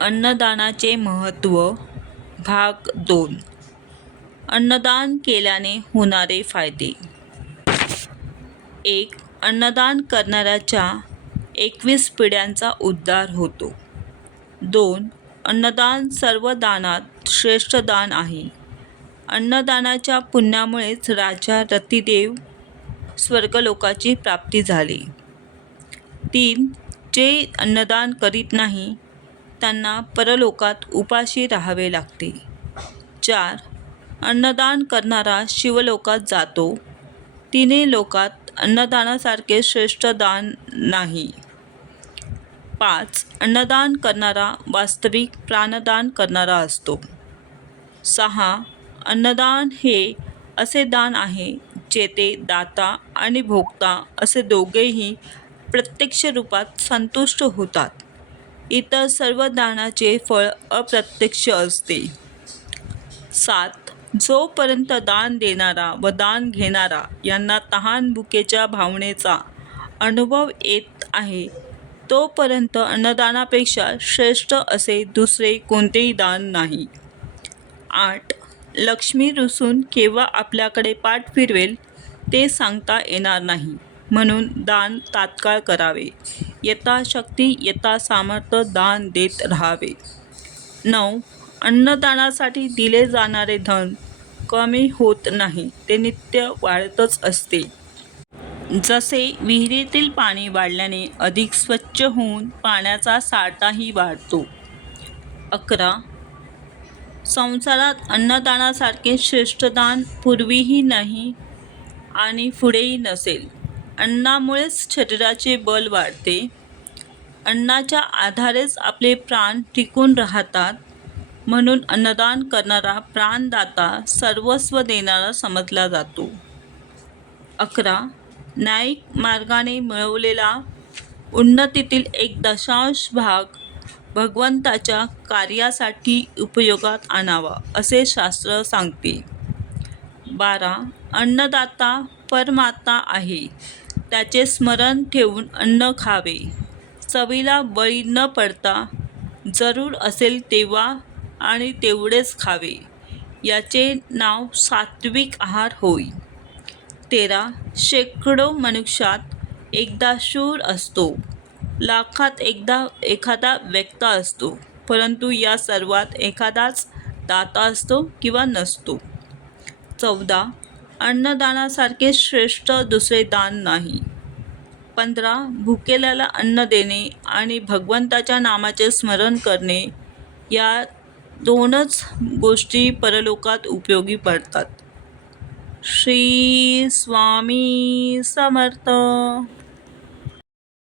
अन्नदानाचे महत्त्व भाग दोन. अन्नदान केल्याने होणारे फायदे. एक अन्नदान करणाऱ्याच्या एकवीस पिढ्यांचा उद्धार होतो. दोन अन्नदान सर्व दानात श्रेष्ठ दान आहे. अन्नदानाच्या पुण्यामुळेच राजा रतिदेव स्वर्गलोकाची प्राप्ती झाली. तीन जे अन्नदान करीत नाही त्यांना परलोकात उपाशी राहावे लागते. चार अन्नदान करणारा शिवलोकात जातो. तिन्ही लोकात अन्नदानासारखे श्रेष्ठ दान नाही. पाच अन्नदान करणारा वास्तविक प्राणदान करणारा असतो. सहा अन्नदान हे असे दान आहे जेथे दाता आणि भोगता असे दोघेही प्रत्यक्ष रूपात संतुष्ट होतात. इतर सर्व दानाचे फळ अप्रत्यक्ष असते. सात जोपर्यंत दान देणारा व दान घेणारा यांना तहान भुकेच्या भावनेचा अनुभव येत आहे तोपर्यंत अन्नदानापेक्षा श्रेष्ठ असे दुसरे कोणतेही दान नाही. आठ लक्ष्मी रुसून केव्हा आपल्याकडे पाठ फिरवेल ते सांगता येणार नाही. म्हणून दान तात्काळ करावे. यथाशक्ती येता सामर्थ्य दान देत राहावे. नऊ. अन्नदानासाठी दिले जाणारे धन कमी होत नाही ते नित्य वाढतच असते. जसे विहिरीतील पाणी वाढल्याने अधिक स्वच्छ होऊन पाण्याचा साठाही वाढतो. अकरा. संसारात अन्नदानासारखे श्रेष्ठदान पूर्वीही नाही आणि पुढेही नसेल. अन्नामुळेच शरीराचे बल वाढते. अन्नाच्या आधारेच आपले प्राण टिकून राहतात. म्हणून अन्नदान करणारा प्राणदाता सर्वस्व देणारा समजला जातो. अकरा. न्यायिक मार्गाने मिळवलेला उन्नतीतील एक दशांश भाग भगवंताच्या कार्यासाठी उपयोगात आणावा असे शास्त्र सांगते. बारा. अन्नदाता परमाता आहे. त्याचे स्मरण ठेवून अन्न खावे. चवीला बळी न पडता जरूर असेल तेव्हा आणि तेवढेच खावे. याचे नाव सात्विक आहार होय. तेरा शेकडो मनुष्यात एकदा शूर असतो. लाखात एकदा एखादा व्यक्त असतो. परंतु या सर्वात एखादाच दाता असतो किंवा नसतो. चौदा अन्नदानासारखे श्रेष्ठ दुसरे दान नाही. पंधरा भुकेल्याला अन्न देणे आणि भगवंताच्या नामाचे स्मरण करणे या दोनच गोष्टी परलोकात उपयोगी पडतात. श्री स्वामी समर्थ.